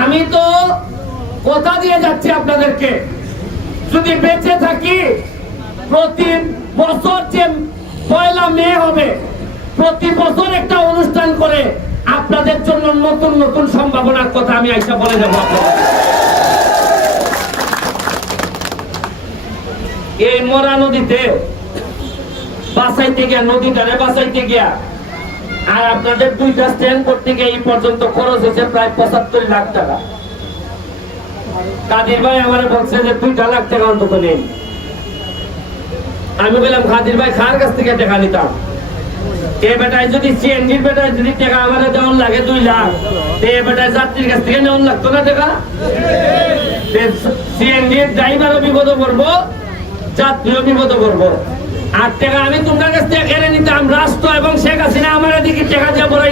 আমি তো কথা দিয়ে যাচ্ছি আপনাদেরকে, যদি বেঁচে থাকি প্রতি বছর যে 1 মে হবে, প্রতি বছর একটা অনুষ্ঠান করে আপনাদের জন্য নতুন নতুন সম্ভাবনার কথা আমি আইসা বলে যাব। এই মরা নদীতে বাঁচাইতে গিয়া, নদীটারে বাঁচাইতে গিয়া, আর আপনাদের 2টা স্ট্যান্ড করতে গিয়ে এই পর্যন্ত খরচ হয়েছে প্রায় 75 লাখ টাকা। কাদির ভাই আমার বলছে যে 2 লাখ টাকা অন্তত নেই। আমি বললাম কাদির ভাই খার কাছ থেকে টাকা নিতাম, এ বেটায় যদি সিএনজির বেটায় যদি টাকা আমার দেওয়ার লাগে 2 লাখ, এ বেটায় যাত্রীর কাছ থেকে নেওয়ার লাগতো না টাকা। সিএনজির ড্রাইভারও বিপদে পড়বো, যাত্রীও বিপদে পড়বো। আর টাকা আমি তোমার কাছ থেকে কেড়ে নিতাম, রাষ্ট্র এবং শেখ হাসিনা আমার এদিকে টাকা দিয়ে বলাই